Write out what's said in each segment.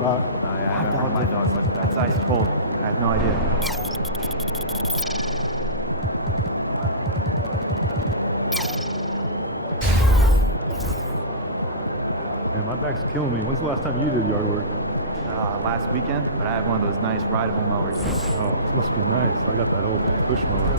spot. Oh, yeah, I remember my dog was. That's ice cold. I had no idea. Man, my back's killing me. When's the last time you did yard work? Last weekend, but I have one of those nice rideable mowers. Oh, this must be nice. I got that old push mower.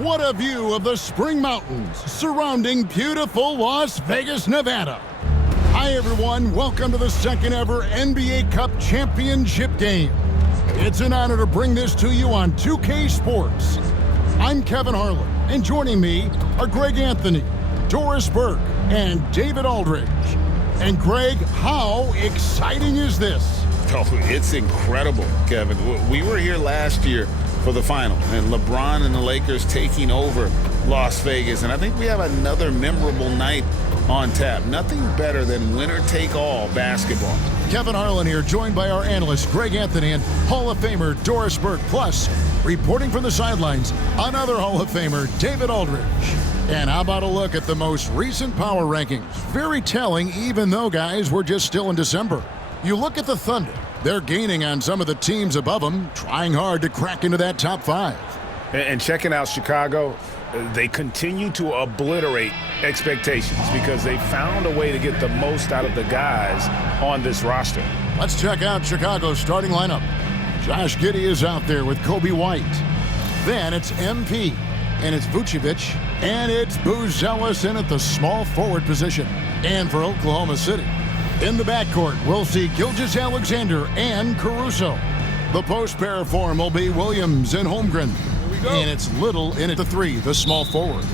What a view of the Spring Mountains surrounding beautiful Las Vegas, Nevada. Hi everyone, welcome to the second ever NBA Cup Championship game. It's an honor to bring this to you on 2K Sports. I'm Kevin Harlan, and joining me are Greg Anthony, Doris Burke, and David Aldridge. And Greg, how exciting is this? Oh, it's incredible, Kevin. We were here last year for the final, and LeBron and the Lakers taking over Las Vegas. And I think we have another memorable night on tap. Nothing better than winner-take-all basketball. Kevin Harlan here, joined by our analyst, Greg Anthony, and Hall of Famer Doris Burke. Plus, reporting from the sidelines, another Hall of Famer, David Aldridge. And how about a look at the most recent power rankings? Very telling, even though, guys, we're just still in December. You look at the Thunder. They're gaining on some of the teams above them, trying hard to crack into that top 5. And checking out Chicago, they continue to obliterate expectations because they found a way to get the most out of the guys on this roster. Let's check out Chicago's starting lineup. Josh Giddey is out there with Kobe White. Then it's MP, and it's Vucevic, and it's Buzelis in at the small forward position. And for Oklahoma City, in the backcourt, we'll see Gilgeous-Alexander and Caruso. The post pair form will be Williams and Holmgren. And it's Little in at the 3, the small forward.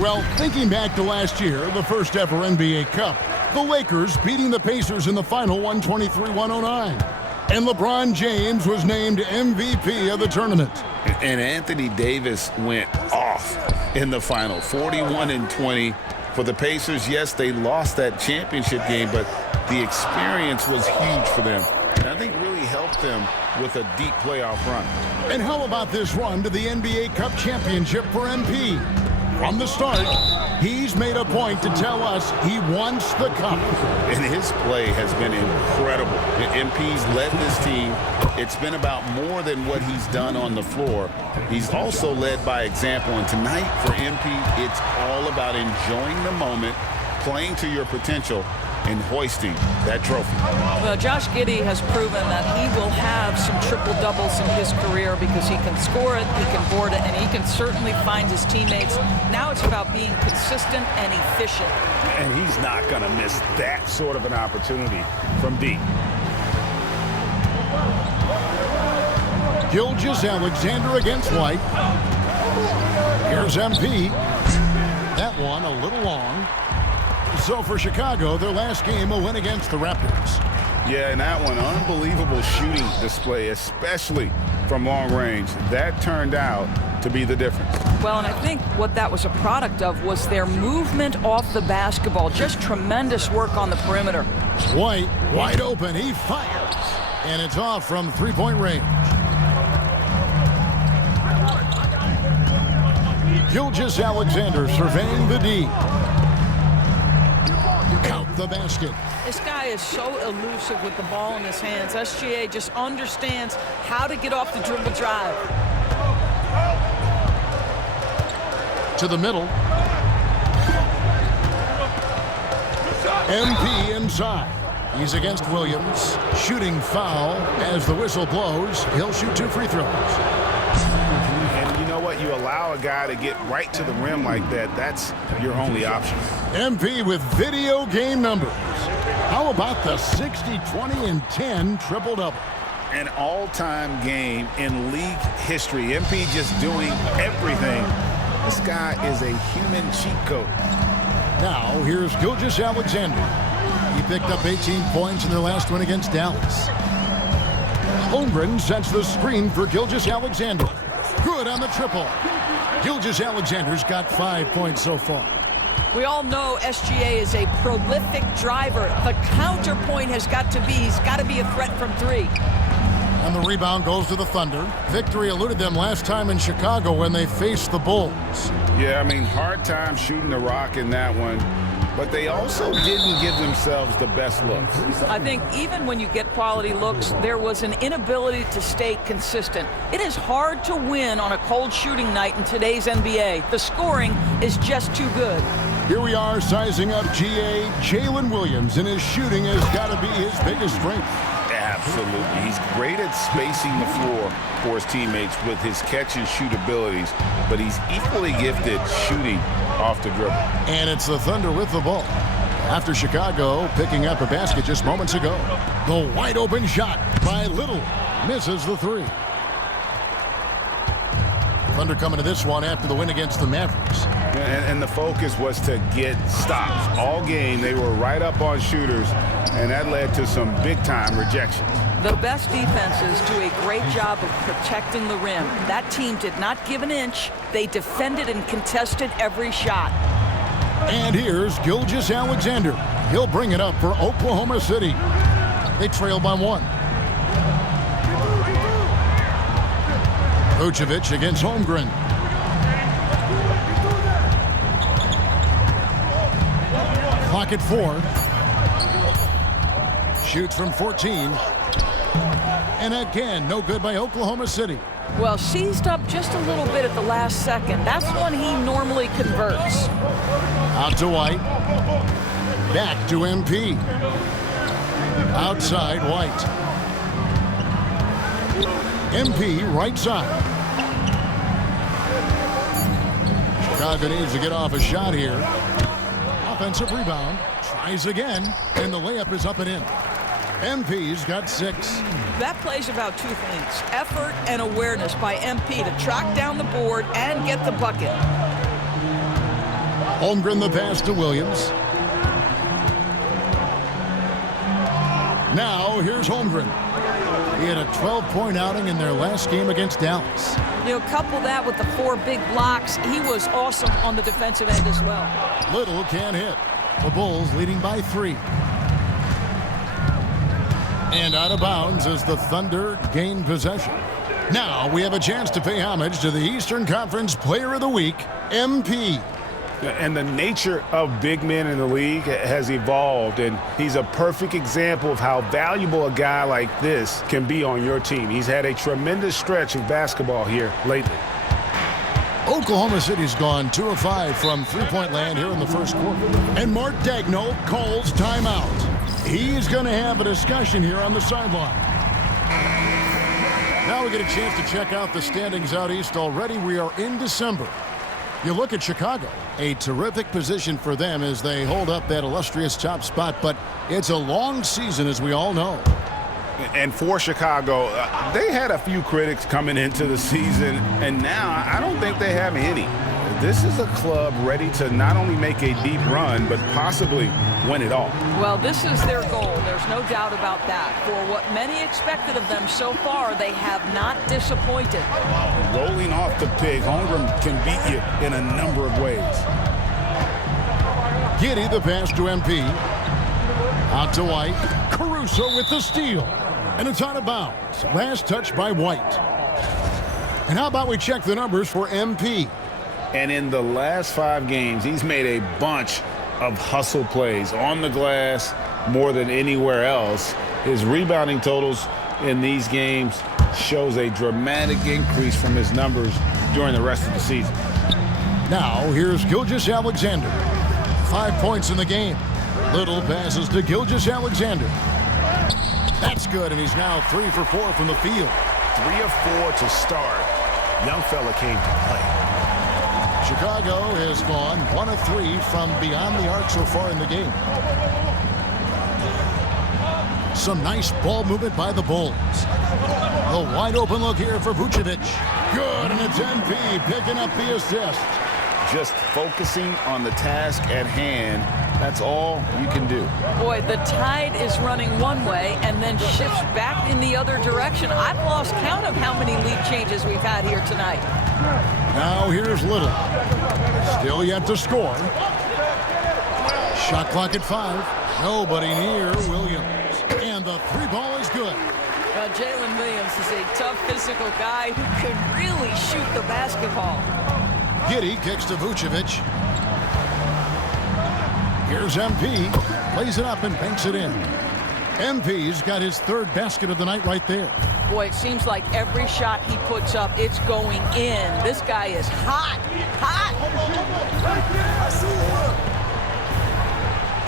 Well, thinking back to last year, the first ever NBA Cup, the Lakers beating the Pacers in the final 123-109. And LeBron James was named MVP of the tournament. And Anthony Davis went off in the final, 41-20 for the Pacers. Yes, they lost that championship game, but the experience was huge for them. And I think really helped them with a deep playoff run. And how about this run to the NBA Cup Championship for MP? From the start, he's made a point to tell us he wants the cup. And his play has been incredible. MP's led this team. It's been about more than what he's done on the floor. He's also led by example. And tonight for MP, it's all about enjoying the moment, playing to your potential, and hoisting that trophy. Well, Josh Giddey has proven that he will have some triple-doubles in his career because he can score it, he can board it, and he can certainly find his teammates. Now it's about being consistent and efficient. And he's not going to miss that sort of an opportunity from deep. Gilgeous-Alexander against White. Here's MP. That one a little long. So for Chicago, their last game, a win against the Raptors. Yeah, and that one, unbelievable shooting display, especially from long range. That turned out to be the difference. Well, and I think what that was a product of was their movement off the basketball. Just tremendous work on the perimeter. White, wide open, he fires. And it's off from three-point range. Gilgeous-Alexander surveying the D. Count the basket. This guy is so elusive with the ball in his hands. SGA just understands how to get off the dribble drive. To the middle. MP inside. He's against Williams. Shooting foul as the whistle blows. He'll shoot 2 free throws. And you know what? You allow a guy to get right to the rim like that. That's your only option. MP with video game numbers. How about the 60, 20, and 10 triple-double? An all-time game in league history. MP just doing everything. This guy is a human cheat code. Now, here's Gilgeous-Alexander. He picked up 18 points in their last win against Dallas. Holmgren sets the screen for Gilgeous-Alexander. Good on the triple. Gilgeous-Alexander's got 5 points so far. We all know SGA is a prolific driver. The counterpoint has got to be, he's got to be a threat from 3. And the rebound goes to the Thunder. Victory eluded them last time in Chicago when they faced the Bulls. Yeah, I mean, hard time shooting the rock in that one. But they also didn't give themselves the best looks. I think even when you get quality looks, there was an inability to stay consistent. It is hard to win on a cold shooting night in today's NBA. The scoring is just too good. Here we are sizing up GA. Jalen Williams, and his shooting has got to be his biggest strength. Absolutely. He's great at spacing the floor for his teammates with his catch and shoot abilities, but he's equally gifted shooting off the dribble. And it's the Thunder with the ball. After Chicago picking up a basket just moments ago. The wide open shot by Little misses the 3. Thunder coming to this one after the win against the Mavericks. And the focus was to get stops. All game, they were right up on shooters, and that led to some big-time rejections. The best defenses do a great job of protecting the rim. That team did not give an inch. They defended and contested every shot. And here's Gilgeous-Alexander. He'll bring it up for Oklahoma City. They trail by 1. Vucevic against Holmgren. Clock at 4. Shoots from 14. And again, no good by Oklahoma City. Well, seized up just a little bit at the last second. That's when he normally converts. Out to White. Back to MP. Outside White. MP right side. Chicago needs to get off a shot here. Offensive rebound. Tries again. And the layup is up and in. MP's got 6. That plays about 2 things. Effort and awareness by MP to track down the board and get the bucket. Holmgren the pass to Williams. Now here's Holmgren. He had a 12-point outing in their last game against Dallas. You know, couple that with the 4 big blocks. He was awesome on the defensive end as well. Little can't hit. The Bulls leading by 3. And out of bounds as the Thunder gain possession. Now we have a chance to pay homage to the Eastern Conference Player of the Week, MP. And the nature of big men in the league has evolved, and he's a perfect example of how valuable a guy like this can be on your team. He's had a tremendous stretch of basketball here lately. Oklahoma City's gone 2 of 5 from three-point land here in the first quarter. And Mark Daigneault calls timeout. He's going to have a discussion here on the sideline. Now we get a chance to check out the standings out east. Already we are in December. You look at Chicago, a terrific position for them as they hold up that illustrious top spot, but it's a long season, as we all know. And for Chicago, they had a few critics coming into the season, and now I don't think they have any. This is a club ready to not only make a deep run, but possibly win it all. Well, this is their goal. There's no doubt about that. For what many expected of them so far, they have not disappointed. Rolling off the pig, Holmgren can beat you in a number of ways. Giddey the pass to MP. Out to White. Caruso with the steal. And it's out of bounds. Last touch by White. And how about we check the numbers for MP? And in the last 5 games, he's made a bunch of hustle plays on the glass more than anywhere else. His rebounding totals in these games shows a dramatic increase from his numbers during the rest of the season. Now, here's Gilgeous-Alexander. 5 points in the game. Little passes to Gilgeous-Alexander. That's good, and he's now 3 for 4 from the field. 3 of 4 to start. Young fella came to play. Chicago has gone 1 of 3 from beyond the arc so far in the game. Some nice ball movement by the Bulls. The wide open look here for Vucevic. Good, and it's MP picking up the assist. Just focusing on the task at hand, that's all you can do. Boy, the tide is running one way and then shifts back in the other direction. I've lost count of how many lead changes we've had here tonight. Now here's Little. Still yet to score. Shot clock at 5. Nobody near Williams. And the 3 ball is good. Jalen Williams is a tough physical guy who can really shoot the basketball. Giddey kicks to Vucevic. Here's MP. Plays it up and banks it in. MP's got his 3rd basket of the night right there. Boy, it seems like every shot he puts up, it's going in. This guy is hot, hot.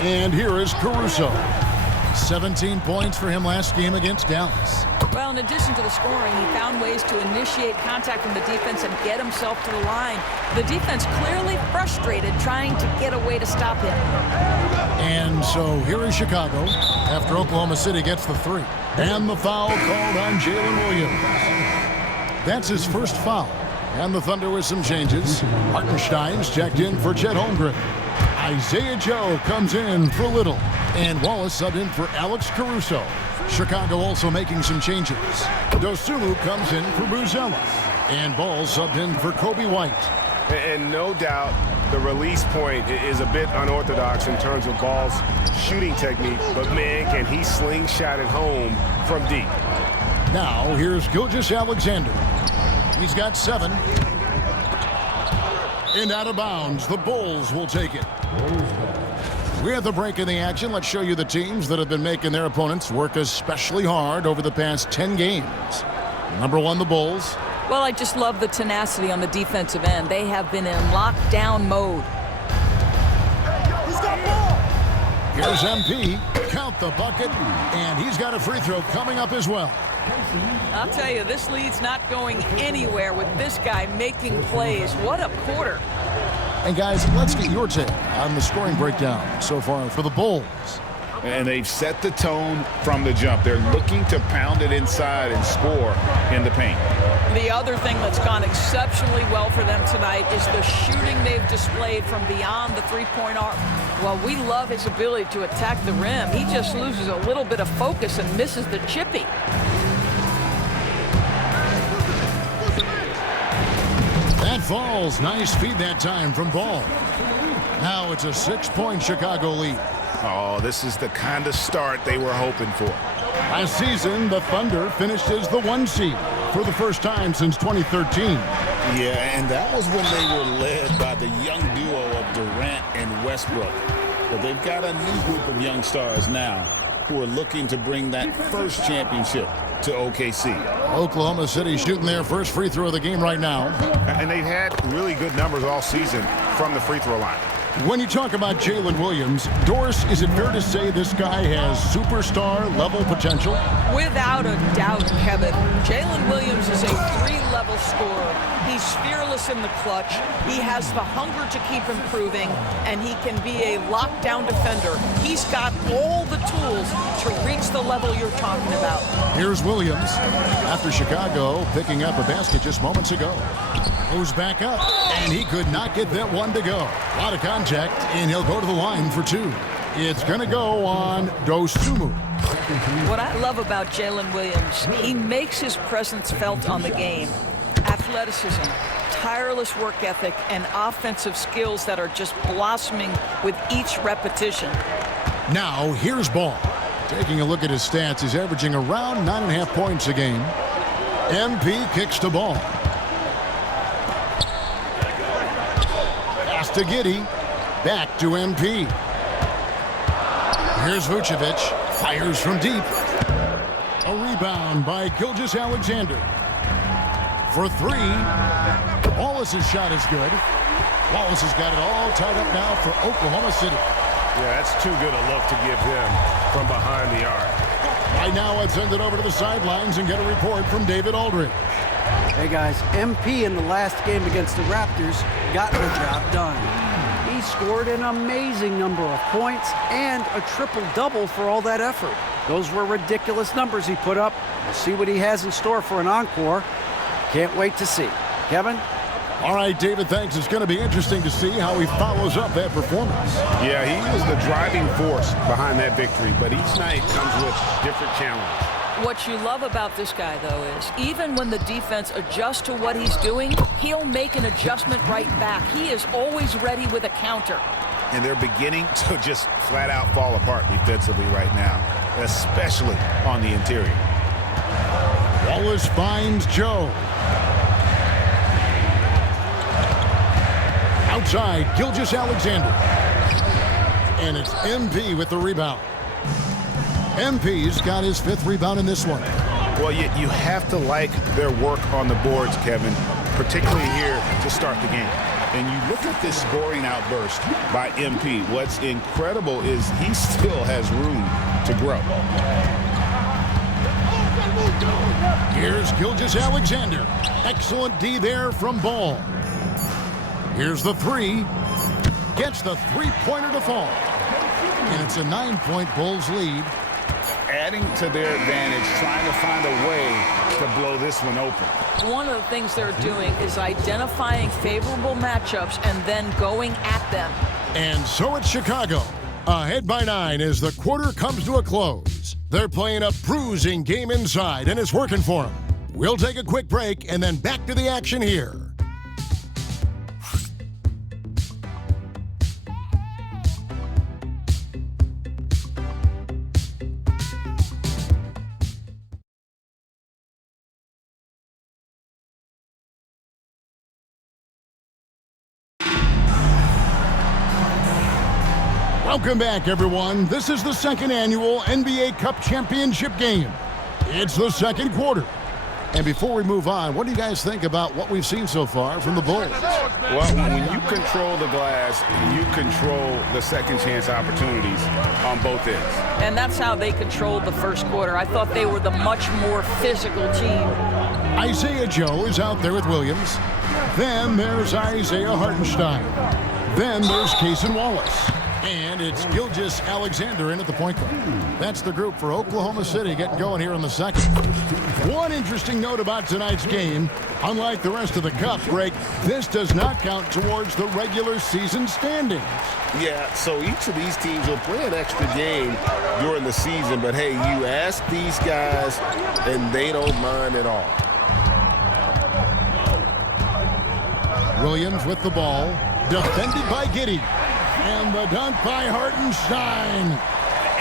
And here is Caruso. 17 points for him last game against Dallas. Well, in addition to the scoring, he found ways to initiate contact from the defense and get himself to the line. The defense clearly frustrated trying to get a way to stop him. And so here is Chicago after Oklahoma City gets the 3. And the foul called on Jalen Williams. That's his first foul. And the Thunder with some changes. Hartenstein's checked in for Chet Holmgren. Isaiah Joe comes in for Little. And Wallace subbed in for Alex Caruso. Chicago also making some changes. Dosunmu comes in for Buzelis. And Ball subbed in for Kobe White. And no doubt the release point is a bit unorthodox in terms of Ball's shooting technique. But, man, can he slingshot it home from deep. Now, here's Gilgeous-Alexander. He's got 7. And out of bounds, the Bulls will take it. We're at the break in the action. Let's show you the teams that have been making their opponents work especially hard over the past 10 games. Number 1, the Bulls. Well, I just love the tenacity on the defensive end. They have been in lockdown mode. Here's MP. Count the bucket. And he's got a free throw coming up as well. I'll tell you, this lead's not going anywhere with this guy making plays. What a quarter. And guys, let's get your take on the scoring breakdown so far for the Bulls. And they've set the tone from the jump. They're looking to pound it inside and score in the paint. The other thing that's gone exceptionally well for them tonight is the shooting they've displayed from beyond the three-point arc. Well, we love his ability to attack the rim. He just loses a little bit of focus and misses the chippy. That falls. Nice feed that time from Ball. Now it's a 6-point Chicago lead. Oh, this is the kind of start they were hoping for. Last season, the Thunder finished as the 1 seed for the first time since 2013. Yeah, and that was when they were led by the young duo of Durant and Westbrook. But they've got a new group of young stars now who are looking to bring that first championship to OKC. Oklahoma City shooting their first free throw of the game right now. And they've had really good numbers all season from the free throw line. When you talk about Jalen Williams, Doris, is it fair to say this guy has superstar level potential? Without a doubt, Kevin. Jalen Williams is a 3-level scorer. He's fearless in the clutch. He has the hunger to keep improving, and he can be a lockdown defender. He's got all the tools to reach the level you're talking about. Here's Williams after Chicago picking up a basket just moments ago. Goes back up, and he could not get that one to go. A lot of contact, and he'll go to the line for 2. It's going to go on Dosunmu. What I love about Jalen Williams, he makes his presence felt on the game. Athleticism, tireless work ethic, and offensive skills that are just blossoming with each repetition. Now, here's Ball. Taking a look at his stats, he's averaging around 9.5 points a game. MP kicks to Ball. to Giddey. Back to MP. Here's Vucevic. Fires from deep. A rebound by Gilgeous-Alexander. For three. Wallace's shot is good. Wallace has got it all tied up now for Oklahoma City. Yeah, that's too good a look to give him from behind the arc. Right now, let's send it over to the sidelines and get a report from David Aldridge. Hey guys, MP in the last game against the Raptors got the job done. He scored an amazing number of points and a triple-double for all that effort. Those were ridiculous numbers he put up. We'll see what he has in store for an encore. Can't wait to see. Kevin? All right, David, thanks. It's going to be interesting to see how he follows up that performance. Yeah, he was the driving force behind that victory, but each night comes with different challenges. What you love about this guy, though, is even when the defense adjusts to what he's doing, he'll make an adjustment right back. He is always ready with a counter. And they're beginning to just flat out fall apart defensively right now, especially on the interior. Wallace finds Joe. Outside, Gilgeous-Alexander. And it's MP with the rebound. MP's got his 5th rebound in this one. Well, you have to like their work on the boards, Kevin, particularly here to start the game. And you look at this scoring outburst by MP. What's incredible is he still has room to grow. Here's Gilgeous-Alexander. Excellent D there from Ball. Here's the three. Gets the three-pointer to fall. And it's a 9-point Bulls lead. Adding to their advantage, trying to find a way to blow this one open. One of the things they're doing is identifying favorable matchups and then going at them. And so it's Chicago, ahead by 9 as the quarter comes to a close. They're playing a bruising game inside, and it's working for them. We'll take a quick break and then back to the action here. Welcome back, everyone. This is the 2nd annual NBA Cup Championship game. It's the 2nd quarter. And before we move on, what do you guys think about what we've seen so far from the Bulls? Well, when you control the glass, you control the second chance opportunities on both ends. And that's how they controlled the first quarter. I thought they were the much more physical team. Isaiah Joe is out there with Williams. Then there's Isaiah Hartenstein. Then there's Cason Wallace. And it's Gilgeous-Alexander in at the point guard. That's the group for Oklahoma City getting going here in the second. One interesting note about tonight's game, unlike the rest of the Cup break, this does not count towards the regular season standings. Yeah, so each of these teams will play an extra game during the season, but hey, you ask these guys, and they don't mind at all. Williams with the ball, defended by Giddey. And the dunk by Hartenstein.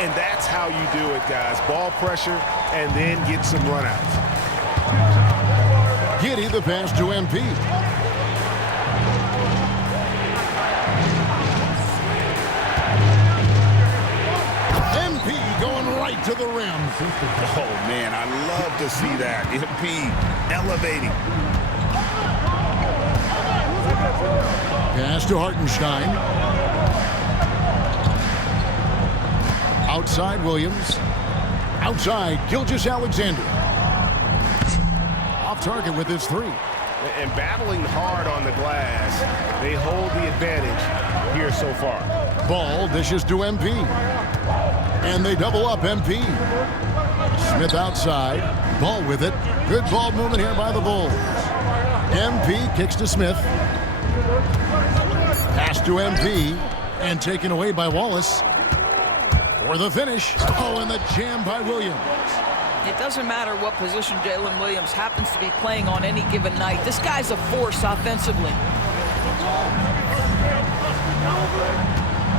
And that's how you do it, guys. Ball pressure and then get some runouts. Giddey the pass to MP. MP going right to the rim. Oh, man, I love to see that. MP elevating. Pass to Hartenstein. Outside Williams. Outside Gilgeous-Alexander. Off target with his three. And battling hard on the glass, they hold the advantage here so far. Ball dishes to MP. And they double up MP. Smith outside. Ball with it. Good ball movement here by the Bulls. MP kicks to Smith. Pass to MP. And taken away by Wallace. For the finish. Oh, and the jam by Williams. It doesn't matter what position Jalen Williams happens to be playing on any given night. This guy's a force offensively.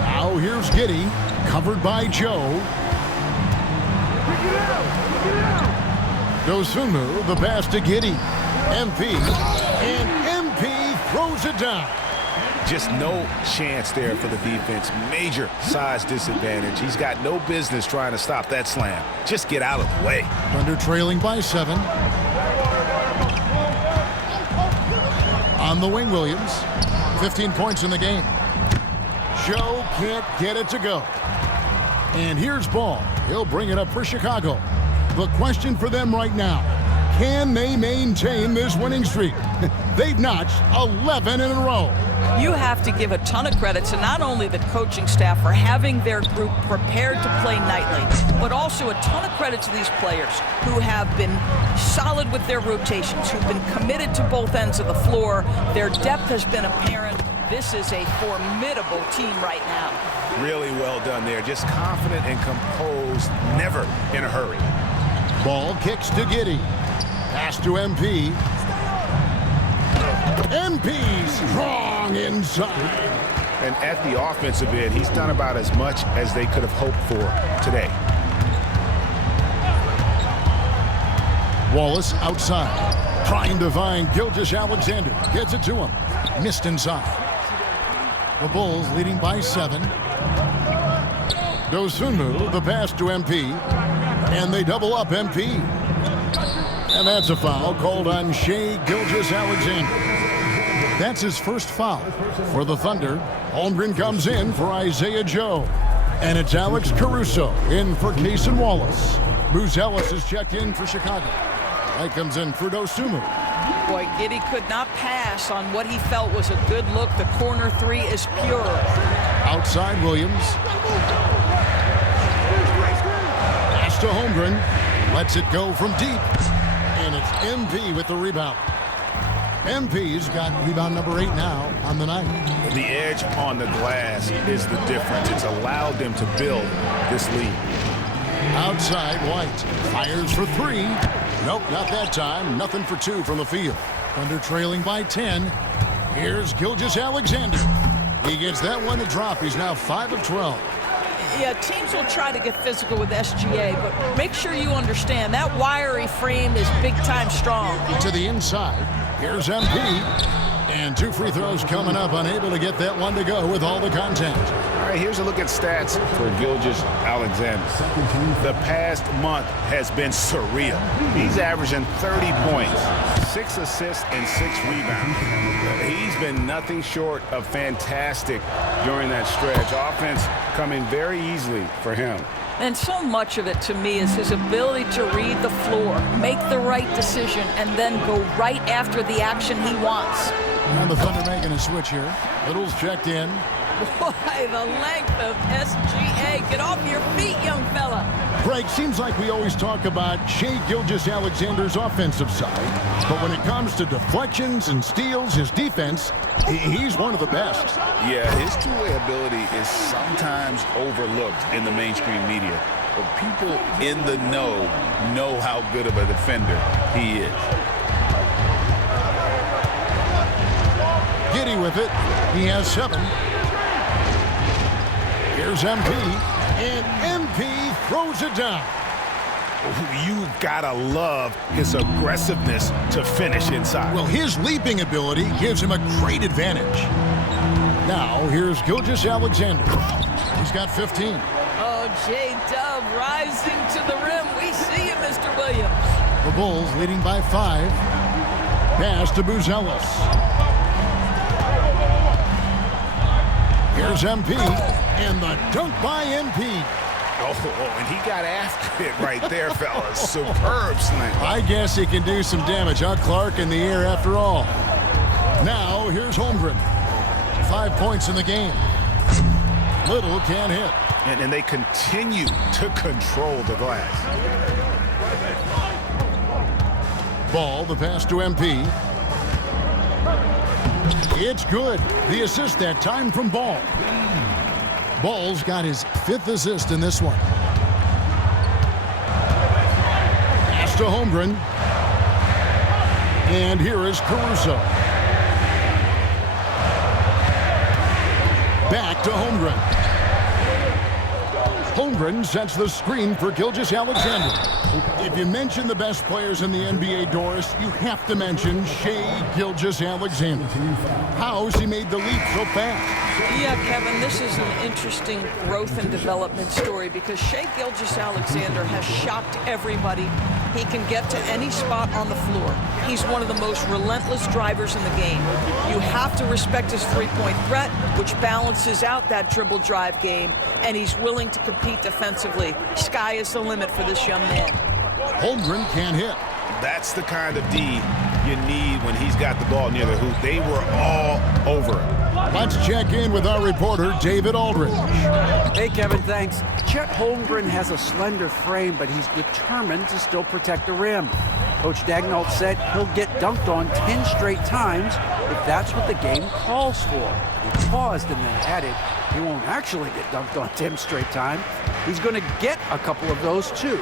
Now here's Giddey, covered by Joe. Dosunmu, the pass to Giddey. MP, and MP throws it down. Just no chance there for the defense. Major size disadvantage. He's got no business trying to stop that slam. Just get out of the way. Thunder trailing by 7. On the wing, Williams. 15 points in the game. Joe can't get it to go. And here's Ball. He'll bring it up for Chicago. The question for them right now, can they maintain this winning streak? They've notched 11 in a row. You have to give a ton of credit to not only the coaching staff for having their group prepared to play nightly, but also a ton of credit to these players who have been solid with their rotations, who've been committed to both ends of the floor. Their depth has been apparent. This is a formidable team right now. Really well done there. Just confident and composed, never in a hurry. Ball kicks to Giddey. Pass to MP. MP strong inside. And at the offensive end, he's done about as much as they could have hoped for today. Wallace outside. Trying to find Gilgeous-Alexander. Gets it to him. Missed inside. The Bulls leading by 7. Dosunmu, the pass to MP. And they double up MP. And that's a foul called on Shai Gilgeous-Alexander. That's his first foul for the Thunder. Holmgren comes in for Isaiah Joe. And it's Alex Caruso in for Cason Wallace. Buzelis is checked in for Chicago. That comes in for Dosunmu. Boy, Giddey could not pass on what he felt was a good look. The corner 3 is pure. Outside Williams. Pass to Holmgren. Lets it go from deep. And it's MP with the rebound. MP's got rebound number 8 now on the night. The edge on the glass is the difference. It's allowed them to build this lead. Outside White. Fires for 3. Nope, not that time. Nothing for 2 from the field. Thunder trailing by 10. Here's Gilgeous-Alexander. He gets that one to drop. He's now 5 of 12. Yeah, teams will try to get physical with SGA, but make sure you understand that wiry frame is big-time strong. To the inside. Here's MP. And 2 free throws coming up. Unable to get that one to go with all the contact. All right, here's a look at stats for Gilgeous-Alexander. The past month has been surreal. He's averaging 30 points, 6 assists, and 6 rebounds. He's been nothing short of fantastic during that stretch. Offense coming very easily for him. And so much of it, to me, is his ability to read the floor, make the right decision, and then go right after the action he wants. And the Thunder making a switch here. Little's checked in. Boy, the length of SGA. Get off your feet, young fella. Greg, seems like we always talk about Shai Gilgeous-Alexander's offensive side. But when it comes to deflections and steals, his defense, he's one of the best. Yeah, his two-way ability is sometimes overlooked in the mainstream media. But people in the know how good of a defender he is. Giddey with it. He has 7. Here's MP. And MP throws it down. You've got to love his aggressiveness to finish inside. Well, his leaping ability gives him a great advantage. Now, here's Gilgeous-Alexander. He's got 15. Oh, J-Dub rising to the rim. We see you, Mr. Williams. The Bulls leading by 5. Pass to Buzelis. Here's MP. And the dunk by MP. Oh, and he got after it right there, fellas. Superb slam. I guess he can do some damage. Clark in the air after all. Now, here's Holmgren. 5 points in the game. Little can't hit. And they continue to control the glass. Ball, the pass to MP. It's good. The assist that time from Ball. Ball's got his 5th assist in this one. Pass to Holmgren. And here is Caruso. Back to Holmgren. Holmgren sets the screen for Gilgeous-Alexander. If you mention the best players in the NBA, Doris, you have to mention Shai Gilgeous-Alexander. How's he made the leap so fast? Yeah, Kevin, this is an interesting growth and development story because Shai Gilgeous-Alexander has shocked everybody. He can get to any spot on the floor. He's one of the most relentless drivers in the game. You have to respect his three-point threat, which balances out that dribble drive game, and he's willing to compete defensively. Sky is the limit for this young man. Holmgren can't hit. That's the kind of D you need when he's got the ball near the hoop. They were all over him. Let's check in with our reporter, David Aldridge. Hey, Kevin, thanks. Chet Holmgren has a slender frame, but he's determined to still protect the rim. Coach Daigneault said he'll get dunked on 10 straight times if that's what the game calls for. He paused and then added he won't actually get dunked on 10 straight times. He's going to get a couple of those, too.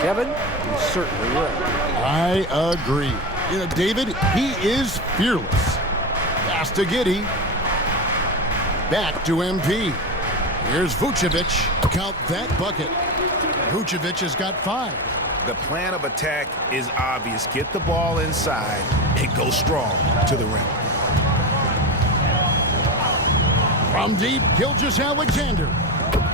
Kevin, he certainly will. I agree. You know, David, he is fearless. Pass to Giddey. Back to MP. Here's Vucevic. Count that bucket. Vucevic has got 5. The plan of attack is obvious. Get the ball inside and go strong to the rim. From deep, Gilgeous-Alexander.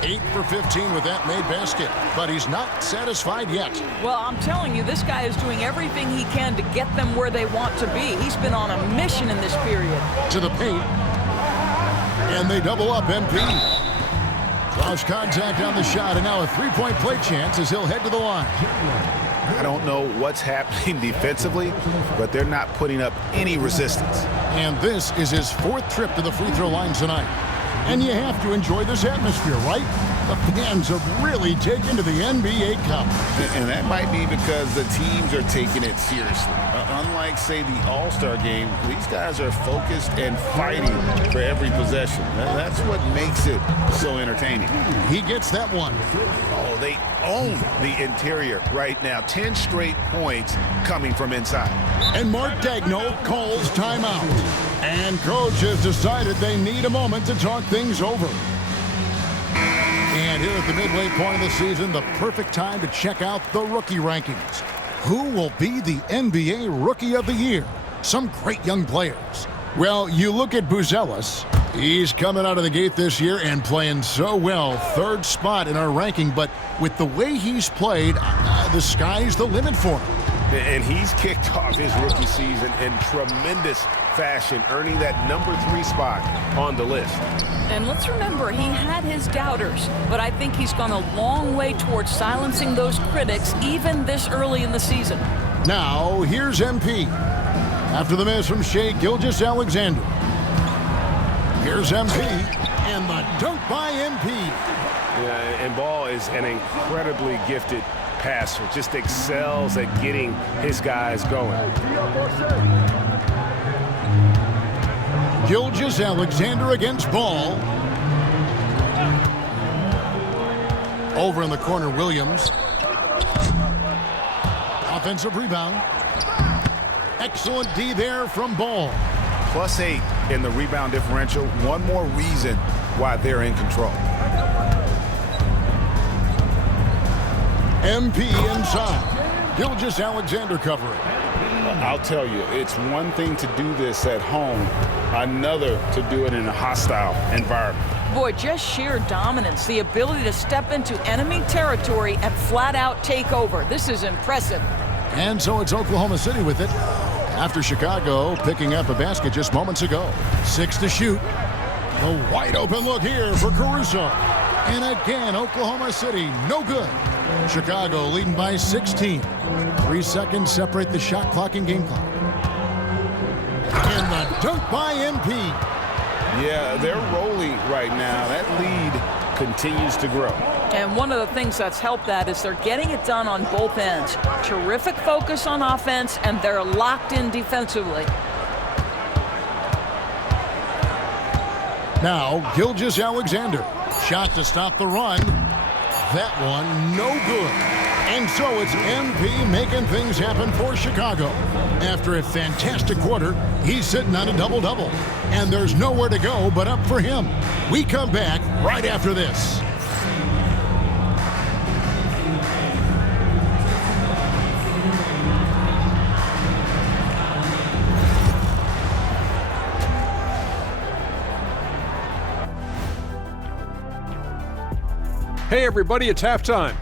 8 for 15 with that made basket, but he's not satisfied yet. Well, I'm telling you, this guy is doing everything he can to get them where they want to be. He's been on a mission in this period. To the paint. And they double up MP. Lost contact on the shot, and now a three-point play chance as he'll head to the line. I don't know what's happening defensively, but they're not putting up any resistance. And this is his 4th trip to the free throw line tonight. And you have to enjoy this atmosphere, right? The fans have really taken to the NBA Cup. And that might be because the teams are taking it seriously. Unlike, say, the All-Star game, these guys are focused and fighting for every possession. That's what makes it so entertaining. He gets that one. Oh, they own the interior right now. 10 straight points coming from inside. And Mark Daigneault calls timeout. And coach has decided they need a moment to talk things over. And here at the midway point of the season, the perfect time to check out the rookie rankings. Who will be the NBA Rookie of the Year? Some great young players. Well, you look at Buzelis. He's coming out of the gate this year and playing so well. 3rd spot in our ranking, but with the way he's played, the sky's the limit for him. And he's kicked off his rookie season in tremendous fashion, earning that number 3 spot on the list. And let's remember, he had his doubters, but I think he's gone a long way towards silencing those critics even this early in the season. Now, here's MP. After the miss from Shai Gilgeous-Alexander. Here's MP, and the dunk by MP. Yeah, and Ball is an incredibly gifted passer, just excels at getting his guys going. Gilgeous-Alexander against Ball. Over in the corner, Williams. Offensive rebound. Excellent D there from Ball. +8 in the rebound differential. One more reason why they're in control. MP inside. Gilgeous-Alexander covering. I'll tell you, it's one thing to do this at home, another to do it in a hostile environment. Boy, just sheer dominance, the ability to step into enemy territory and flat out take over. This is impressive. And so it's Oklahoma City with it. After Chicago picking up a basket just moments ago. 6 to shoot. The wide open look here for Caruso. And again, Oklahoma City, no good. Chicago leading by 16. 3 seconds separate the shot clock and game clock. And the dunk by MP. Yeah, they're rolling right now. That lead continues to grow. And one of the things that's helped that is they're getting it done on both ends. Terrific focus on offense, and they're locked in defensively. Now, Gilgeous-Alexander. Shot to stop the run. That one, no good. And so it's MP making things happen for Chicago. After a fantastic quarter, he's sitting on a double-double. And there's nowhere to go but up for him. We come back right after this. Hey everybody, it's halftime.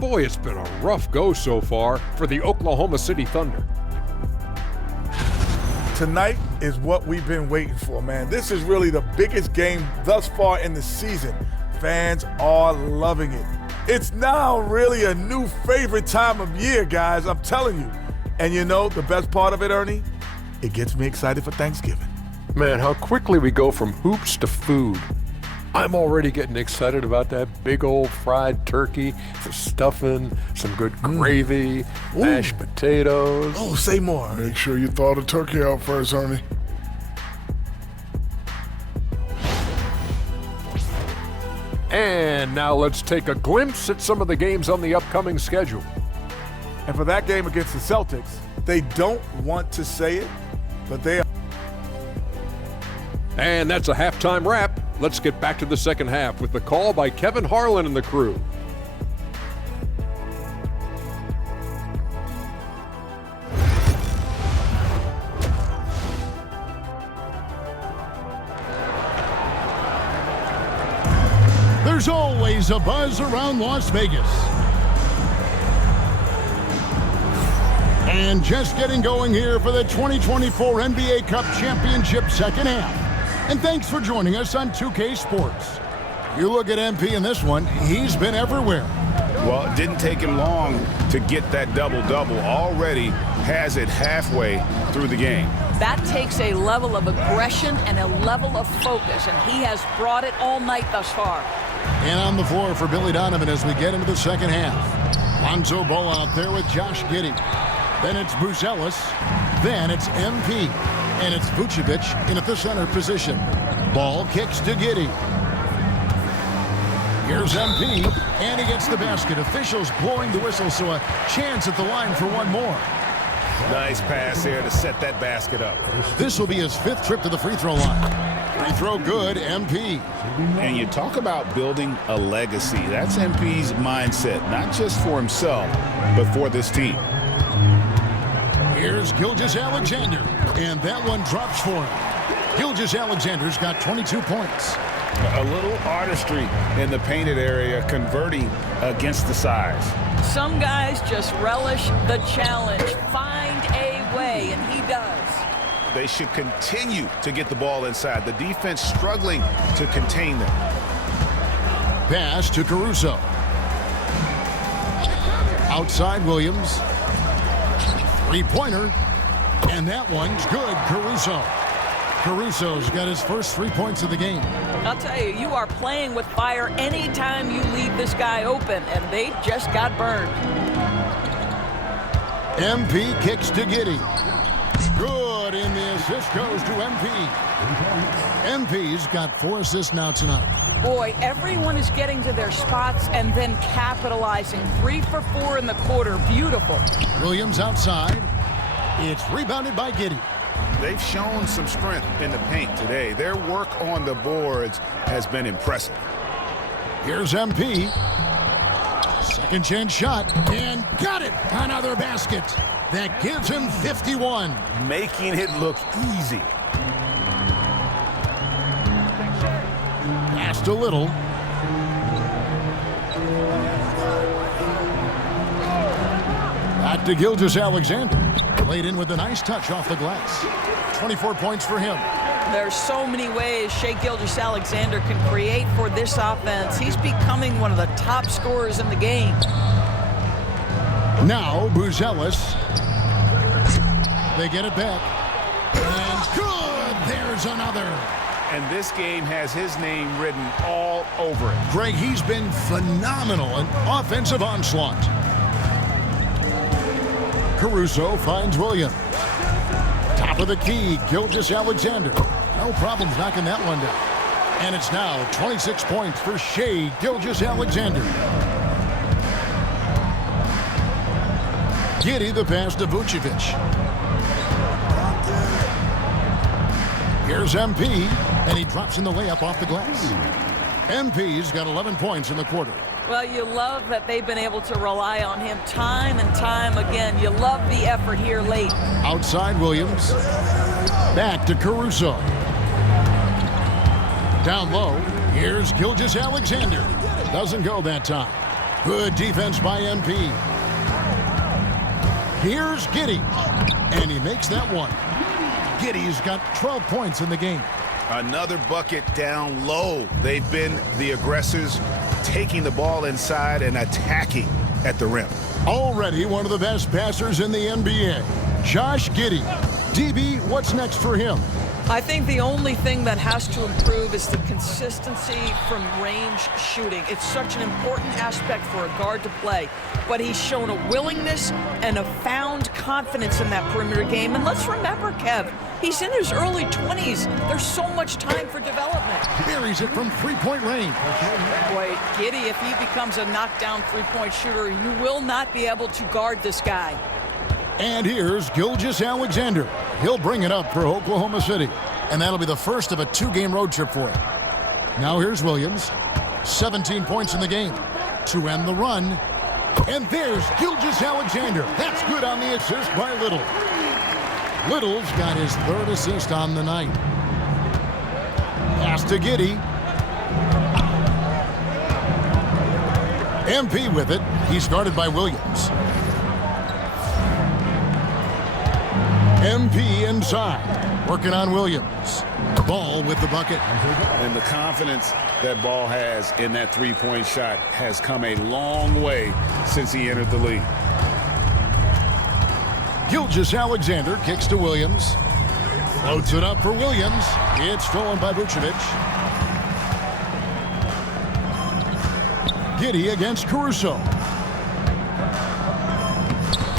Boy, it's been a rough go so far for the Oklahoma City Thunder. Tonight is what we've been waiting for, man. This is really the biggest game thus far in the season. Fans are loving it. It's now really a new favorite time of year, guys, I'm telling you. And you know, the best part of it, Ernie? It gets me excited for Thanksgiving. Man, how quickly we go from hoops to food. I'm already getting excited about that big old fried turkey, some stuffing, some good gravy, mashed potatoes. Oh, say more. Make sure you thaw the turkey out first, Ernie. And now let's take a glimpse at some of the games on the upcoming schedule. And for that game against the Celtics, they don't want to say it, but they are. And that's a halftime wrap. Let's get back to the second half with the call by Kevin Harlan and the crew. There's always a buzz around Las Vegas. And just getting going here for the 2024 NBA Cup Championship second half. And thanks for joining us on 2K Sports. You look at MP in this one, he's been everywhere. Well, it didn't take him long to get that double-double. Already has it halfway through the game. That takes a level of aggression and a level of focus, and he has brought it all night thus far. And on the floor for Billy Donovan as we get into the second half. Lonzo Ball out there with Josh Giddey. Then it's Buzelis. Then it's MP. And it's Vucevic in at the center position. Ball kicks to Giddey. Here's MP, and he gets the basket. Officials blowing the whistle, so a chance at the line for one more. Nice pass there to set that basket up. This will be his fifth trip to the free throw line. Free throw good, MP. And you talk about building a legacy. That's MP's mindset, not just for himself, but for this team. Here's Gilgeous-Alexander, and that one drops for him. Gilgeous-Alexander's got 22 points. A little artistry in the painted area, converting against the size. Some guys just relish the challenge. Find a way, and he does. They should continue to get the ball inside. The defense struggling to contain them. Pass to Caruso. Outside Williams. Three-pointer, and that one's good, Caruso. Caruso's got his first 3 points of the game. I'll tell you, you are playing with fire anytime you leave this guy open, and they just got burned. MP kicks to Giddey. Good, and the assist goes to MP. MP's got 4 assists now tonight. Boy, everyone is getting to their spots and then capitalizing. 3 for 4 in the quarter. Beautiful. Williams outside. It's rebounded by Giddey. They've shown some strength in the paint today. Their work on the boards has been impressive. Here's MP. Second chance shot, and got it. Another basket. That gives him 51. Making it look easy. Passed a little. Back to Gilgeous-Alexander. Laid in with a nice touch off the glass. 24 points for him. There's so many ways Shai Gilgeous-Alexander can create for this offense. He's becoming one of the top scorers in the game. Now Buzelis. They get it back. And good! There's another. And this game has his name written all over it. Greg, he's been phenomenal. An offensive onslaught. Caruso finds Williams. Top of the key, Gilgeous-Alexander. No problems knocking that one down. And it's now 26 points for Shai Gilgeous-Alexander. Giddey the pass to Vucevic. Here's MP, and he drops in the layup off the glass. MP's got 11 points in the quarter. Well, you love that they've been able to rely on him time and time again. You love the effort here late. Outside Williams. Back to Caruso. Down low, here's Gilgeous-Alexander. Doesn't go that time. Good defense by MP. Here's Giddey, and he makes that one. Giddey's got 12 points in the game. Another bucket down low. They've been the aggressors, taking the ball inside and attacking at the rim. Already one of the best passers in the NBA, Josh Giddey. DB, what's next for him? I think the only thing that has to improve is the consistency from range shooting. It's such an important aspect for a guard to play. But he's shown a willingness and a found confidence in that perimeter game. And let's remember, Kev, he's in his early 20s. There's so much time for development. Buries it from three-point range. Boy, Giddey, if he becomes a knockdown three-point shooter, you will not be able to guard this guy. And here's Gilgeous-Alexander. He'll bring it up for Oklahoma City. And that'll be the first of a 2-game road trip for him. Now here's Williams. 17 points in the game to end the run. And there's Gilgeous-Alexander. That's good on the assist by Little. Little's got his 3rd assist on the night. Pass to Giddey. MP with it. He's guarded by Williams. MP inside, working on Williams. Ball with the bucket. And the confidence that Ball has in that three-point shot has come a long way since he entered the league. Gilgeous-Alexander kicks to Williams. Floats it up for Williams. It's stolen by Vucevic. Giddey against Caruso.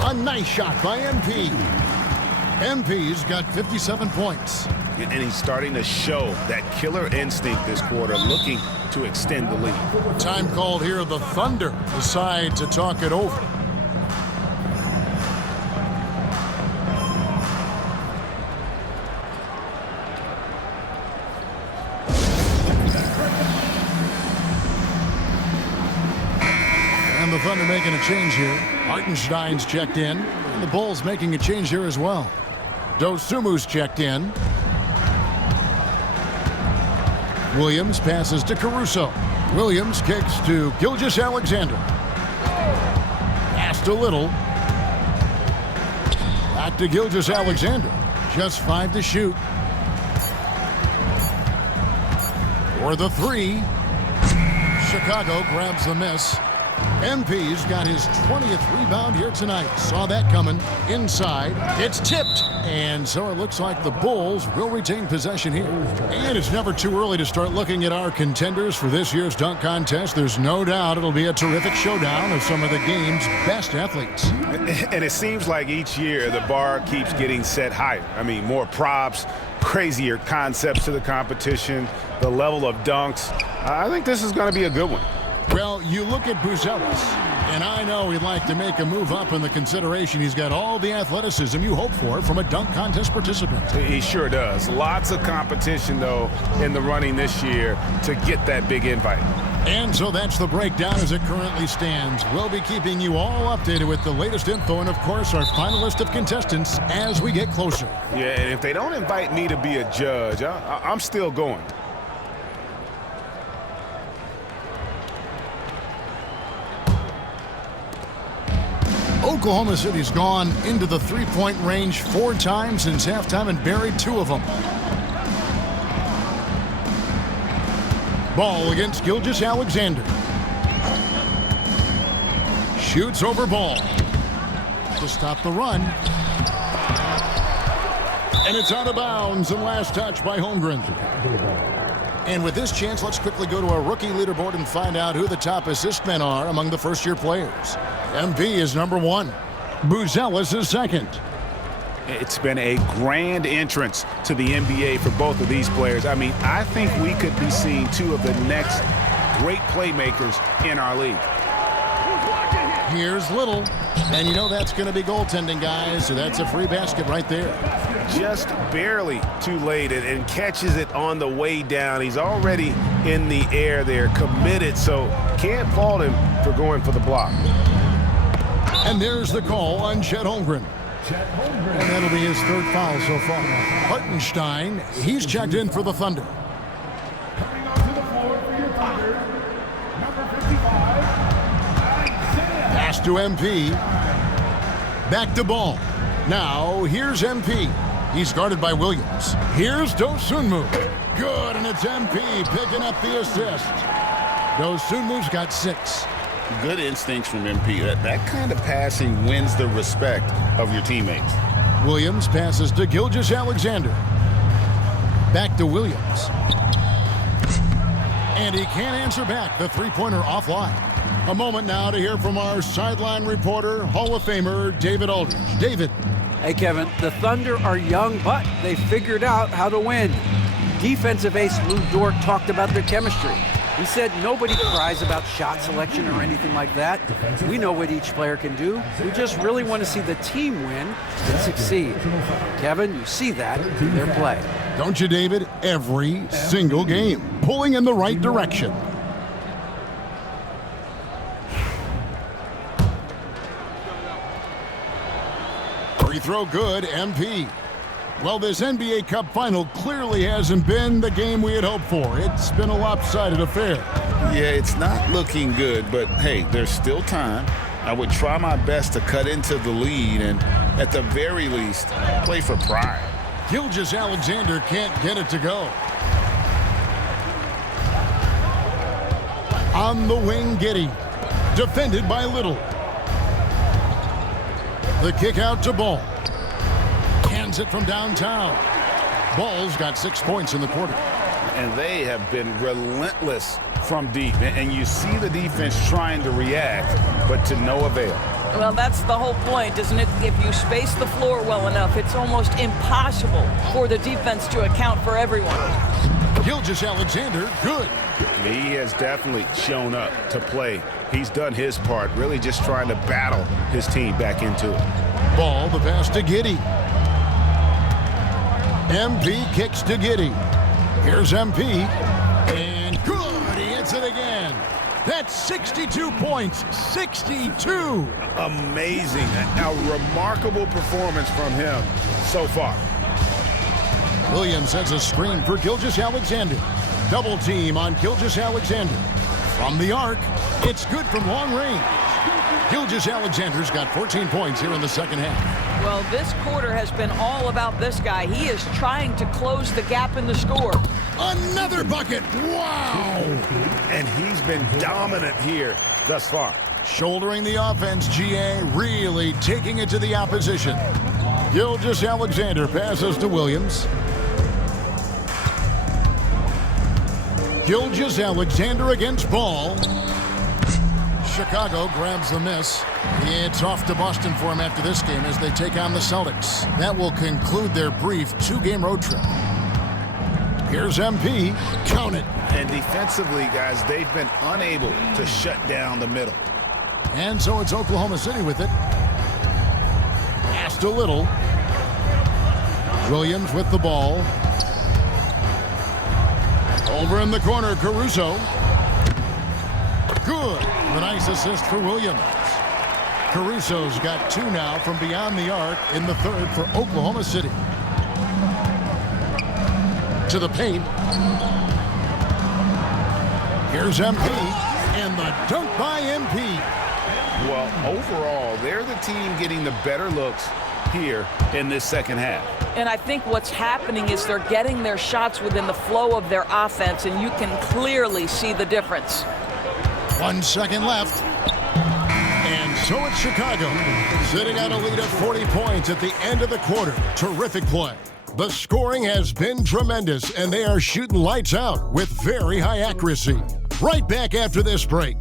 A nice shot by MP. MP's got 57 points. And he's starting to show that killer instinct this quarter, looking to extend the lead. Time called here. The Thunder decide to talk it over. And the Thunder making a change here. Hartenstein's checked in. And the Bulls making a change here as well. Dosumu's checked in. Williams passes to Caruso. Williams kicks to Gilgeous-Alexander. Pass to Little. Back to Gilgeous-Alexander. Just 5 to shoot. For the 3. Chicago grabs the miss. MP's got his 20th rebound here tonight. Saw that coming. Inside. It's tipped. And so it looks like the Bulls will retain possession here. And it's never too early to start looking at our contenders for this year's dunk contest. There's no doubt it'll be a terrific showdown of some of the game's best athletes. And it seems like each year the bar keeps getting set higher. I mean, more props, crazier concepts to the competition, the level of dunks. I think this is going to be a good one. Well, you look at Buzelis, and I know he'd like to make a move up in the consideration. He's got all the athleticism you hope for from a dunk contest participant. He sure does. Lots of competition, though, in the running this year to get that big invite. And so that's the breakdown as it currently stands. We'll be keeping you all updated with the latest info and, of course, our final list of contestants as we get closer. Yeah, and if they don't invite me to be a judge, I'm still going. Oklahoma City's gone into the three-point range 4 times since halftime and buried 2 of them. Ball against Gilgeous-Alexander. Shoots over Ball to stop the run. And it's out of bounds and last touch by Holmgren. And with this chance, let's quickly go to our rookie leaderboard and find out who the top assist men are among the first-year players. MP is number 1. Buzelis is second. It's been a grand entrance to the NBA for both of these players. I mean, I think we could be seeing 2 of the next great playmakers in our league. Here's Little. And you know that's going to be goaltending, guys, so that's a free basket right there. Just barely too late and catches it on the way down. He's already in the air there, committed, so can't fault him for going for the block. And there's the call on Chet Holmgren. And that'll be his 3rd foul so far. Hartenstein, he's checked in for the Thunder. to MP. Back to Ball. Now, here's MP. He's guarded by Williams. Here's Dosunmu. Good, and it's MP picking up the assist. Dosunmu's got 6. Good instincts from MP. That kind of passing wins the respect of your teammates. Williams passes to Gilgeous-Alexander. Back to Williams. And he can't answer back. The three-pointer offline. A moment now to hear from our sideline reporter, Hall of Famer David Aldridge. David. Hey, Kevin, the Thunder are young, but they figured out how to win. Defensive ace Lou Dort talked about their chemistry. He said nobody cries about shot selection or anything like that. We know what each player can do. We just really want to see the team win and succeed. Kevin, you see that in their play. Don't you, David? Every single game, pulling in the right direction. Free throw good, MP. Well, this NBA Cup final clearly hasn't been the game we had hoped for. It's been a lopsided affair. Yeah, it's not looking good, but hey, there's still time. I would try my best to cut into the lead and, at the very least, play for pride. Gilgeous-Alexander can't get it to go. On the wing, Giddey. Defended by Little. The kick out to Ball. Hands it from downtown. Ball's got 6 points in the quarter. And they have been relentless from deep. And you see the defense trying to react, but to no avail. Well, that's the whole point, isn't it? If you space the floor well enough, it's almost impossible for the defense to account for everyone. Gilgeous-Alexander, good. He has definitely shown up to play. He's done his part, really just trying to battle his team back into it. Ball, the pass to Giddey. MP kicks to Giddey. Here's MP. And good, he hits it again. That's 62 points, 62. Amazing, a remarkable performance from him so far. Williams has a screen for Gilgeous-Alexander. Double team on Gilgeous-Alexander. From the arc, it's good from long range. Gilgeous-Alexander's got 14 points here in the second half. Well, this quarter has been all about this guy. He is trying to close the gap in the score. Another bucket, wow! And he's been dominant here thus far. Shouldering the offense, GA really taking it to the opposition. Gilgeous-Alexander passes to Williams. Gilgeous-Alexander against Ball. Chicago grabs the miss. It's off to Boston for him after this game as they take on the Celtics. That will conclude their brief 2-game road trip. Here's MP. Count it. And defensively, guys, they've been unable to shut down the middle. And so it's Oklahoma City with it. Pass to Little. Williams with the ball. Over in the corner, Caruso. Good. The nice assist for Williams. Caruso's got 2 now from beyond the arc in the third for Oklahoma City. To the paint. Here's MP. And the dunk by MP. Well, overall, they're the team getting the better looks here in this second half. And I think what's happening is they're getting their shots within the flow of their offense, and you can clearly see the difference. 1 second left. And so it's Chicago, sitting on a lead of 40 points at the end of the quarter. Terrific play. The scoring has been tremendous, and they are shooting lights out with very high accuracy. Right back after this break.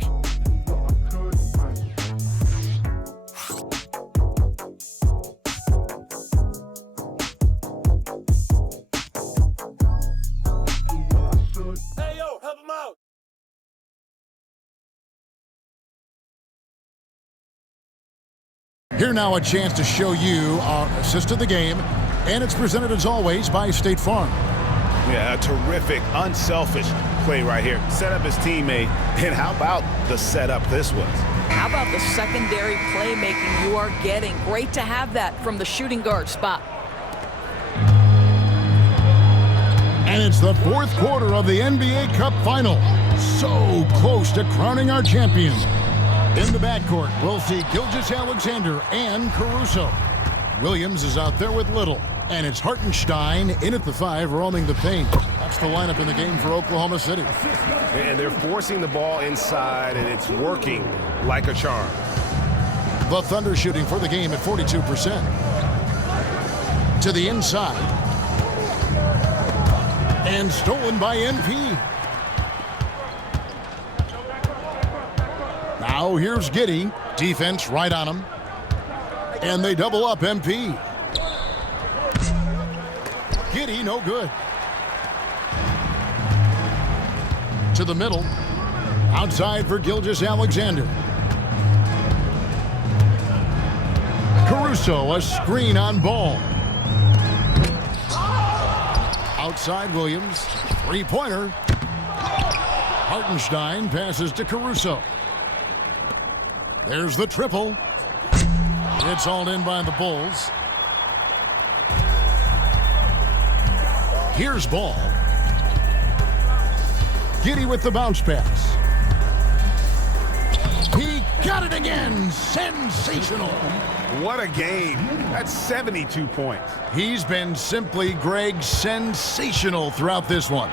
Here now a chance to show you our assist of the game, and it's presented as always by State Farm. Yeah, a terrific, unselfish play right here. Set up his teammate, and how about the setup this was? How about the secondary playmaking you are getting? Great to have that from the shooting guard spot. And it's the fourth quarter of the NBA Cup final. So close to crowning our champion. In the backcourt, we'll see Gilgeous-Alexander and Caruso. Williams is out there with Little. And it's Hartenstein in at the 5, roaming the paint. That's the lineup in the game for Oklahoma City. And they're forcing the ball inside, and it's working like a charm. The Thunder shooting for the game at 42%. To the inside. And stolen by NP. Now here's Giddey. Defense right on him. And they double up MP. Giddey, no good. To the middle. Outside for Gilgeous-Alexander. Caruso, a screen on Ball. Outside Williams. Three-pointer. Hartenstein passes to Caruso. There's the triple. It's hauled in by the Bulls. Here's Ball. Giddey with the bounce pass. He got it again. Sensational. What a game. That's 72 points. He's been simply, Greg, sensational throughout this one.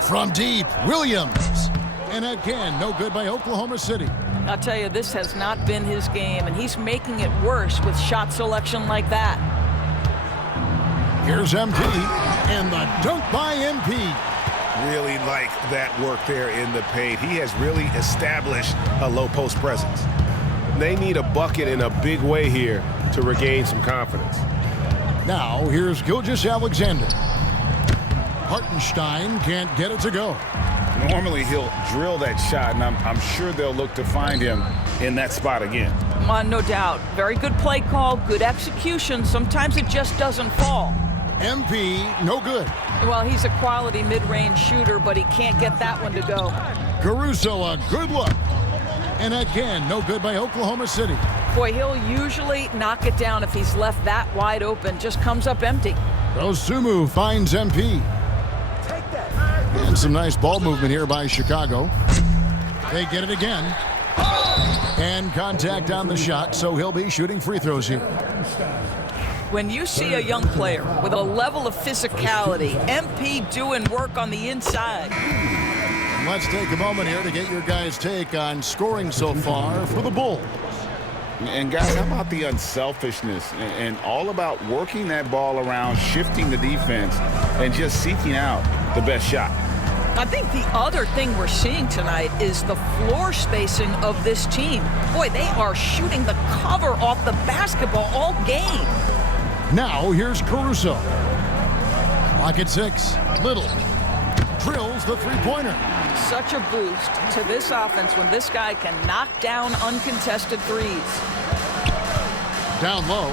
From deep, Williams. And again, no good by Oklahoma City. I'll tell you, this has not been his game, and he's making it worse with shot selection like that. Here's MP, and the dunk by MP. Really like that work there in the paint. He has really established a low post presence. They need a bucket in a big way here to regain some confidence. Now, here's Gilgeous-Alexander. Hartenstein can't get it to go. Normally, he'll drill that shot, and I'm sure they'll look to find him in that spot again. No doubt. Very good play call, good execution. Sometimes it just doesn't fall. MP, no good. Well, he's a quality mid-range shooter, but he can't get that one to go. Caruso, a good look. And again, no good by Oklahoma City. Boy, he'll usually knock it down if he's left that wide open. Just comes up empty. Dosunmu finds MP. And some nice ball movement here by Chicago. They get it again. And contact on the shot, so he'll be shooting free throws here. When you see a young player with a level of physicality, MP doing work on the inside. Let's take a moment here to get your guys' take on scoring so far for the Bulls. And guys, how about the unselfishness and all about working that ball around, shifting the defense, and just seeking out the best shot? I think the other thing we're seeing tonight is the floor spacing of this team. Boy, they are shooting the cover off the basketball all game. Now here's Caruso. Clock at 6. Little drills the three-pointer. Such a boost to this offense when this guy can knock down uncontested threes. Down low.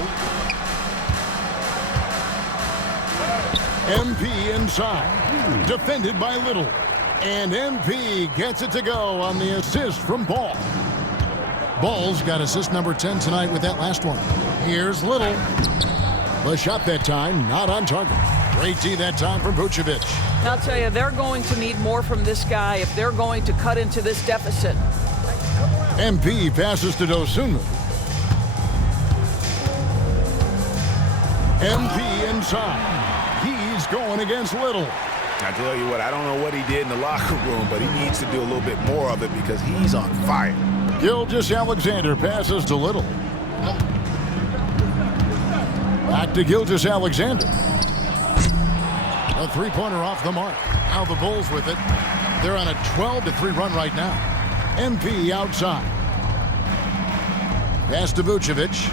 MP inside. Defended by Little. And MP gets it to go on the assist from Ball. Ball's got assist number 10 tonight with that last one. Here's Little. The shot that time, not on target. Great D that time from Vucevic. I'll tell you, they're going to need more from this guy if they're going to cut into this deficit. MP passes to Dosunmu. MP inside. He's going against Little. I tell you what, I don't know what he did in the locker room, but he needs to do a little bit more of it because he's on fire. Gilgeous-Alexander passes to Little. Back to Gilgeous-Alexander. A three-pointer off the mark. Now the Bulls with it. They're on a 12-3 run right now. MP outside. Pass to Vucevic.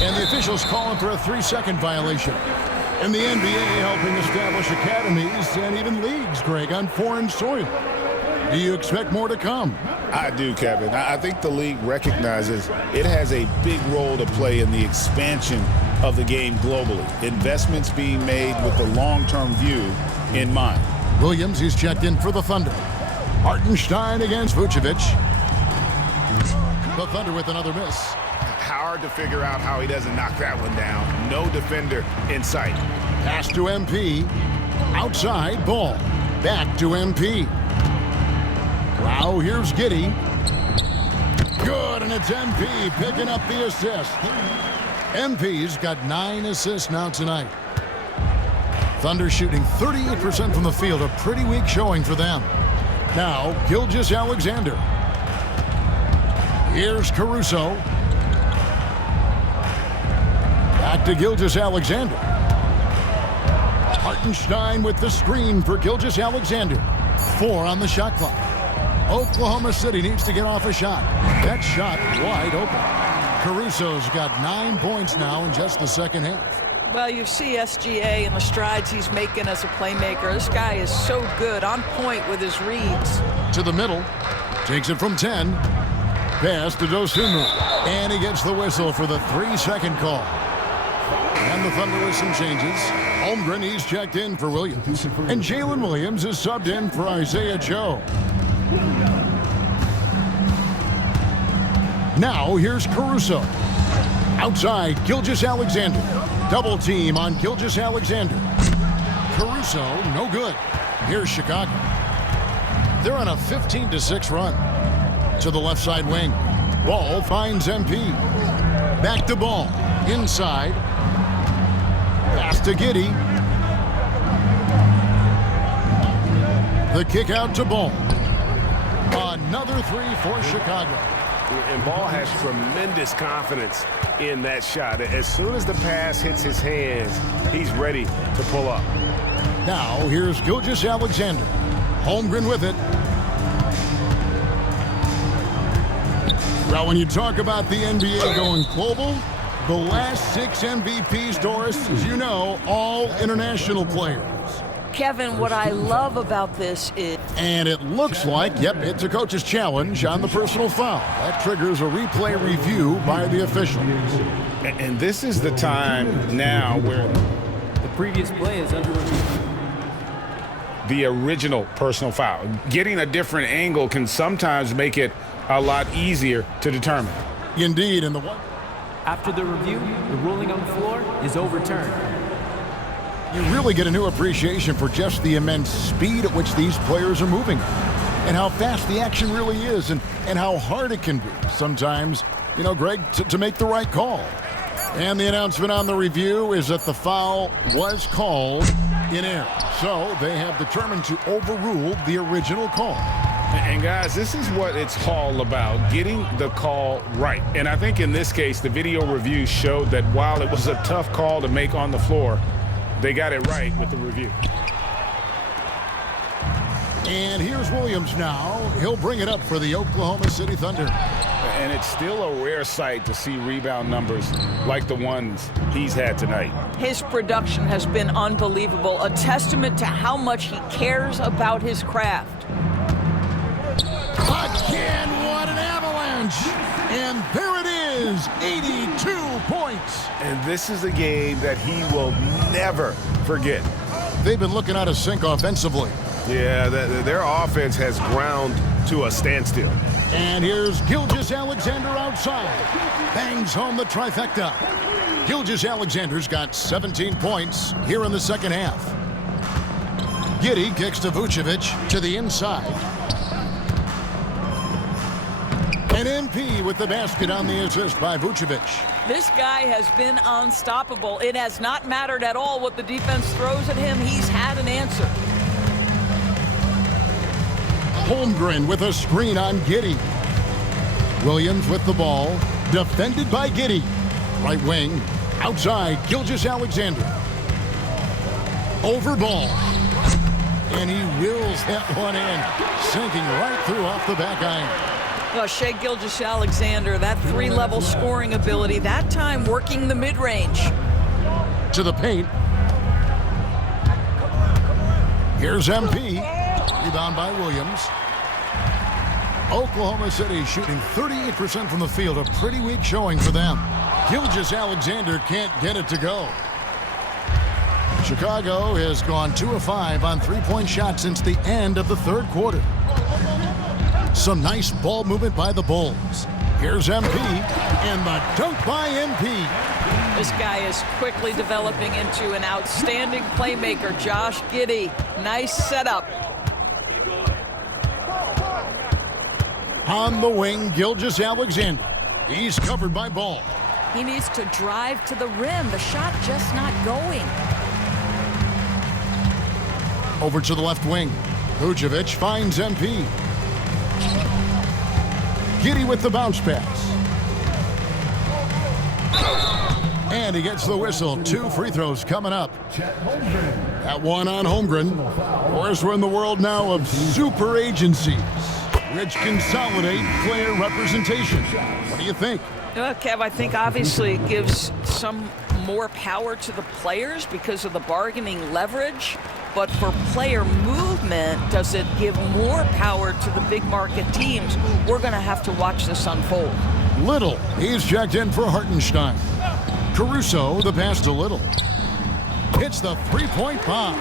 And the officials calling for a 3-second violation. And the NBA helping establish academies and even leagues, Greg, on foreign soil. Do you expect more to come? I do, Kevin. I think the league recognizes it has a big role to play in the expansion of the game globally. Investments being made with the long-term view in mind. Williams, he's checked in for the Thunder. Hartenstein against Vucevic. The Thunder with another miss. Hard to figure out how he doesn't knock that one down. No defender in sight. Pass to MP. Outside, Ball. Back to MP. Wow, here's Giddey. Good, and it's MP picking up the assist. MP's got 9 assists now tonight. Thunder shooting 38% from the field, a pretty weak showing for them. Now, Gilgeous-Alexander. Here's Caruso. Back to Gilgeous-Alexander. Hartenstein with the screen for Gilgeous-Alexander. 4 on the shot clock. Oklahoma City needs to get off a shot. That shot wide open. Caruso's got 9 points now in just the second half. Well, you see SGA and the strides he's making as a playmaker. This guy is so good, on point with his reads. To the middle. Takes it from 10. Pass to Dosunmu. And he gets the whistle for the 3-second call. And the Thunder with some changes. Holmgren, he's checked in for Williams. And Jalen Williams is subbed in for Isaiah Joe. Now here's Caruso. Outside, Gilgeous-Alexander. Double team on Gilgeous-Alexander. Caruso, no good. Here's Chicago. They're on a 15-6 run. To the left side wing. Ball finds MP. Back to Ball. Inside. Pass to Giddey. The kick out to Ball. Another 3 for Chicago. And Ball has tremendous confidence in that shot. As soon as the pass hits his hands, he's ready to pull up. Now here's Gilgeous-Alexander. Holmgren with it. Well, when you talk about the NBA going global, the last 6 MVPs, Doris, as you know, all international players. Kevin, what I love about this is... And it looks like, yep, it's a coach's challenge on the personal foul. That triggers a replay review by the officials. And this is the time now where the previous play is under review. The original personal foul. Getting a different angle can sometimes make it a lot easier to determine. Indeed, and the one... After the review, the ruling on the floor is overturned. You really get a new appreciation for just the immense speed at which these players are moving and how fast the action really is and how hard it can be sometimes, you know, Greg, to make the right call. And the announcement on the review is that the foul was called in error. So they have determined to overrule the original call. And guys, this is what it's all about, getting the call right. And I think in this case, the video review showed that while it was a tough call to make on the floor, they got it right with the review. And here's Williams now. He'll bring it up for the Oklahoma City Thunder. And it's still a rare sight to see rebound numbers like the ones he's had tonight. His production has been unbelievable, a testament to how much he cares about his craft. Again, what an avalanche! And there it is, 82 points. And this is a game that he will never forget. They've been looking out of sync offensively. Yeah, their offense has ground to a standstill. And here's Gilgeous-Alexander outside. Bangs home the trifecta. Gilgeous-Alexander's got 17 points here in the second half. Giddey kicks to Vucevic to the inside. And MP with the basket on the assist by Vucevic. This guy has been unstoppable. It has not mattered at all what the defense throws at him. He's had an answer. Holmgren with a screen on Giddey. Williams with the ball. Defended by Giddey. Right wing. Outside, Gilgeous-Alexander. Over Ball. And he wheels that one in. Sinking right through off the back iron. Well, Shai Gilgeous-Alexander, that 3-level scoring ability, that time working the mid-range. To the paint. Here's MP. Rebound by Williams. Oklahoma City shooting 38% from the field, a pretty weak showing for them. Gilgeous-Alexander can't get it to go. Chicago has gone 2 of 5 on three-point shots since the end of the third quarter. Some nice ball movement by the Bulls. Here's MP, and the dunk by MP. This guy is quickly developing into an outstanding playmaker, Josh Giddey. Nice setup. On the wing, Gilgeous-Alexander. He's covered by Ball. He needs to drive to the rim. The shot just not going. Over to the left wing. Vucevic finds MP. Giddey with the bounce pass. And he gets the whistle. 2 free throws coming up. That one on Holmgren. Of course, we're in the world now of super agencies, which consolidate player representation. What do you think? Kev, I think obviously it gives some more power to the players because of the bargaining leverage. But for player movement, does it give more power to the big market teams? We're going to have to watch this unfold. Little, he's checked in for Hartenstein. Caruso, the pass to Little. Hits the three-point bomb.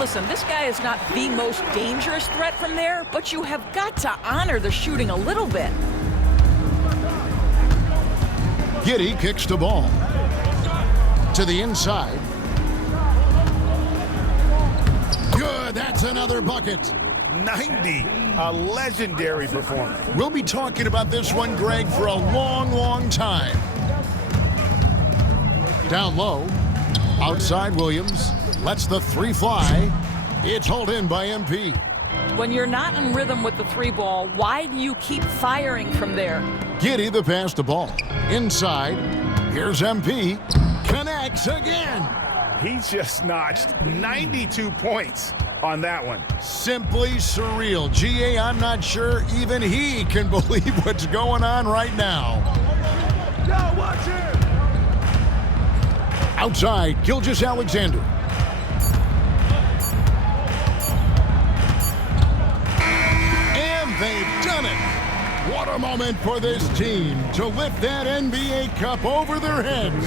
Listen, this guy is not the most dangerous threat from there, but you have got to honor the shooting a little bit. Giddey kicks the ball. To the inside. Good, that's another bucket. 90, a legendary performance. We'll be talking about this one, Greg, for a long, long time. Down low, outside Williams, lets the 3 fly. It's hauled in by MP. When you're not in rhythm with the 3 ball, why do you keep firing from there? Giddey the pass to Ball. Inside, here's MP. Connects again. He just notched 92 points on that one. Simply surreal. GA, I'm not sure even he can believe what's going on right now. Yo, watch him! Outside, Gilgeous-Alexander. And they've done it. What a moment for this team to lift that NBA Cup over their heads.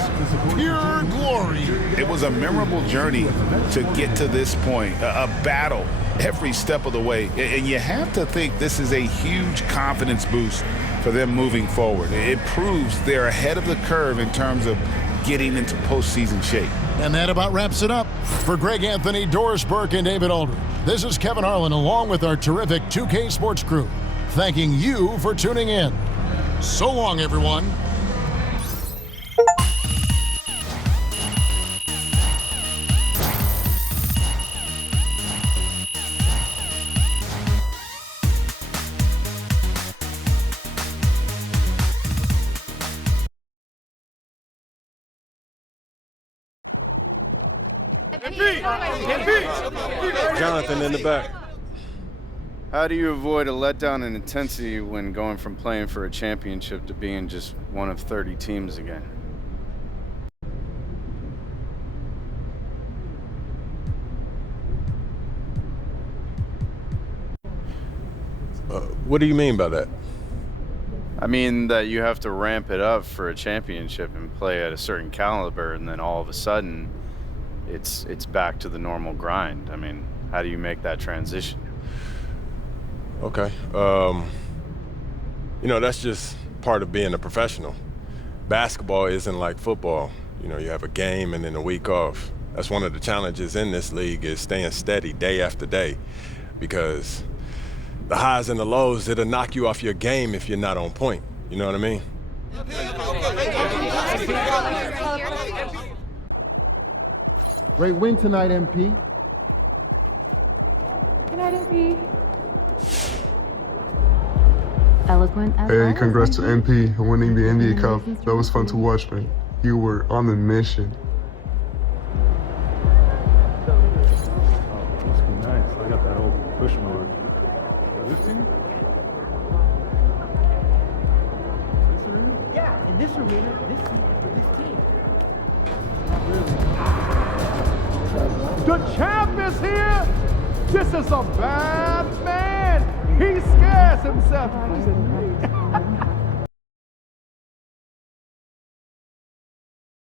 Pure glory. It was a memorable journey to get to this point, a battle every step of the way. And you have to think this is a huge confidence boost for them moving forward. It proves they're ahead of the curve in terms of getting into postseason shape. And that about wraps it up. For Greg Anthony, Doris Burke, and David Aldridge, this is Kevin Harlan along with our terrific 2K Sports crew, thanking you for tuning in. So long, everyone. Jonathan in the back. How do you avoid a letdown in intensity when going from playing for a championship to being just one of 30 teams again? What do you mean by that? I mean that you have to ramp it up for a championship and play at a certain caliber, and then all of a sudden it's back to the normal grind. I mean, how do you make that transition? Okay. That's just part of being a professional. Basketball isn't like football. You have a game and then a week off. That's one of the challenges in this league, is staying steady day after day, because the highs and the lows, it'll knock you off your game if you're not on point. You know what I mean? Great win tonight, MP. Good night, MP. Eloquent as Hey, well. congrats to MP on winning the NBA Cup. That was fun to watch, man. You were on the mission. Must be nice. I got that old push mower. This team? This arena? Yeah, in this arena, this seat is for this team. The champ is here! This is a bad man! He scares himself.